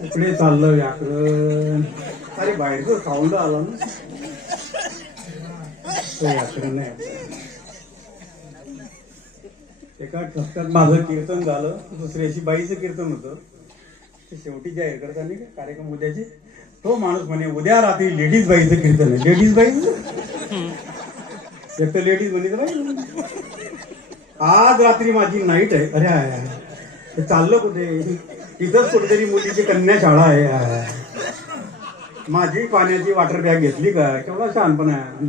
कुठे चाललं व्याकरण? अरे बाहेरचं साऊंड आला ना, तो व्याकरण नाही. एका ठसक्यात माझं कीर्तन झालं, दुसऱ्याशी बाईचं कीर्तन होतं. ते शेवटी जाहीर करताना का कार्यक्रम उद्याचे, तो माणूस म्हणे उद्या रात्री लेडीज बाईचं कीर्तन आहे. लेडीज बाईच एक तर लेडीज म्हणे बाई, आज रात्री माझी नाईट आहे. अरे आहे चाललं कुठे? इथंच कुठेतरी मुलीची कन्या शाळा आहे. माझी पाण्याची वॉटर बॅग घेतली का? केवढा शहाणपणा आहे.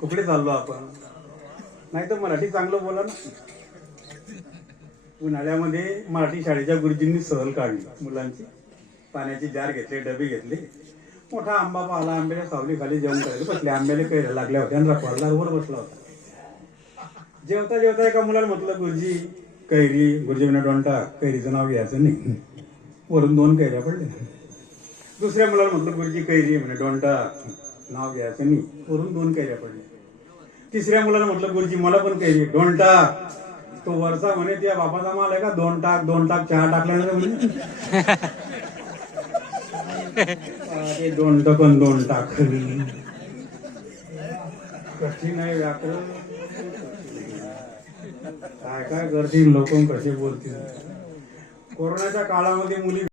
कुठे चाललो आपण? नाही तर मराठी चांगलं बोला ना. उन्हाळ्यामध्ये मराठी शाळेच्या गुरुजींनी सहल काढली मुलांची. पाण्याची जार घेतले, डबे घेतले. मोठा आंबा पाहिला, आंब्याच्या सावली खाली जेवण करायला बसले. आंब्याला कैऱ्या लागल्या होत्या आणि रखवाडला वर बसला होता. जेवता जेवता एका मुलाला म्हटलं, गुरुजी कैरी. गुरुजी म्हणे डोंटा, कैरीचं नाव घ्यायचं नाही. वरून 2 कैऱ्या पडल्या. दुसऱ्या मुलाला म्हटलं, गुरुजी कैरी. म्हणे डोंटा, नाव घ्यायचं नाही. वरून 2 कैऱ्या पडल्या. तिसऱ्या मुलाला म्हटलं, गुरुजी मला पण कैरी. डोंटा. तो वरचा म्हणे त्या बापाचा माल आहे का? 2 टाक 2 टाक चहा टाकल्यानंतर म्हणे ते 2 टाकून 2 टाक. कठीण आहे व्याकरण. काय काय करतील लोक, कसे बोलतील. कोरोनाच्या काळामध्ये मुली